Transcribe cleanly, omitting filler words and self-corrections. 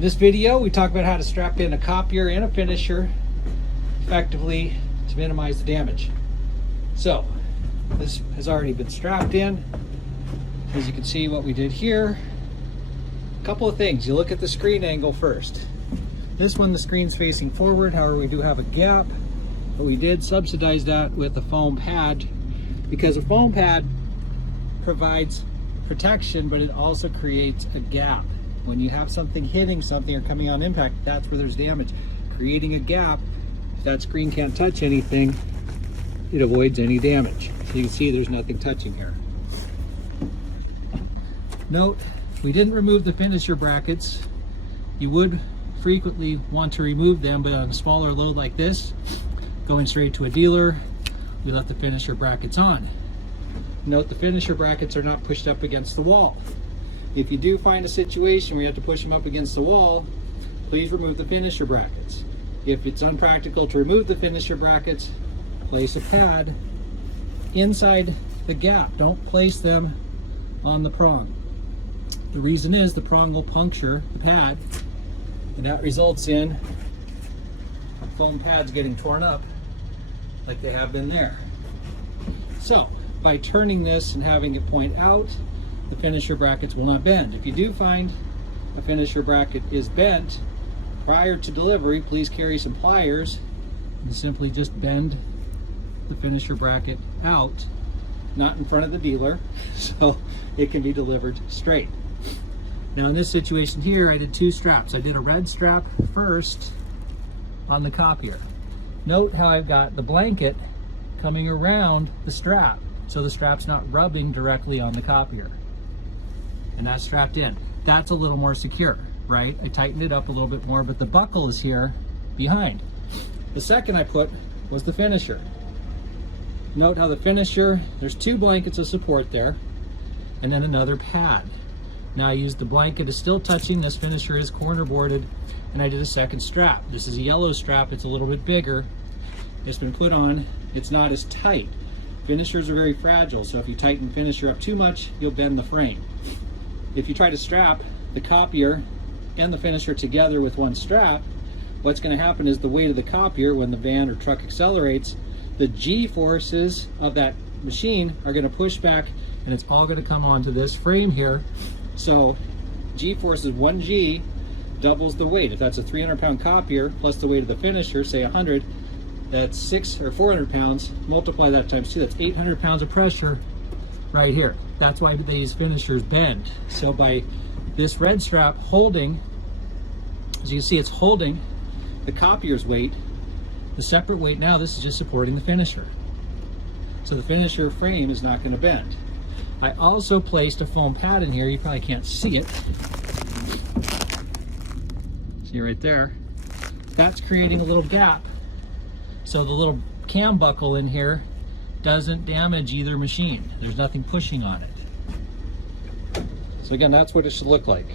In this video, we talk about how to strap in a copier and a finisher effectively to minimize the damage. So, this has already been strapped in. As you can see what we did here. A couple of things. You look at the screen angle first. This one, the screen's facing forward, however we do have a gap, but we did subsidize that with a foam pad because a foam pad provides protection, but it also creates a gap. When you have something hitting something or coming on impact, that's where there's damage. Creating a gap, if that screen can't touch anything, it avoids any damage. So you can see there's nothing touching here. Note, we didn't remove the finisher brackets. You would frequently want to remove them, but on a smaller load like this, going straight to a dealer, we left the finisher brackets on. Note the finisher brackets are not pushed up against the wall. If you do find a situation where you have to push them up against the wall, please remove the finisher brackets. If it's unpractical to remove the finisher brackets, place a pad inside the gap. Don't place them on the prong. The reason is the prong will puncture the pad, and that results in foam pads getting torn up like they have been there. So, by turning this and having it point out, the finisher brackets will not bend. If you do find a finisher bracket is bent, prior to delivery, please carry some pliers and simply just bend the finisher bracket out, not in front of the dealer, so it can be delivered straight. Now in this situation here, I did two straps. I did a red strap first on the copier. Note how I've got the blanket coming around the strap, so the strap's not rubbing directly on the copier. And that's strapped in. That's a little more secure, right? I tightened it up a little bit more, but the buckle is here behind. The second I put was the finisher. Note how the finisher, there's two blankets of support there, and then another pad. Now I used the blanket is still touching, this finisher is corner boarded, and I did a second strap. This is a yellow strap, it's a little bit bigger. It's been put on, it's not as tight. Finishers are very fragile, so if you tighten the finisher up too much, you'll bend the frame. If you try to strap the copier and the finisher together with one strap, what's going to happen is the weight of the copier, when the van or truck accelerates, the G forces of that machine are going to push back, and it's all going to come onto this frame here. So G forces 1G doubles the weight. If that's a 300-pound copier plus the weight of the finisher, say 100, that's 600 or 400 pounds. Multiply that times 2, that's 800 pounds of pressure right here. That's why these finishers bend. So by this red strap holding, as you can see, it's holding the copier's weight. The separate weight now, this is just supporting the finisher. So the finisher frame is not going to bend. I also placed a foam pad in here. You probably can't see it. See right there. That's creating a little gap. So the little cam buckle in here doesn't damage either machine. There's nothing pushing on it. So again, that's what it should look like.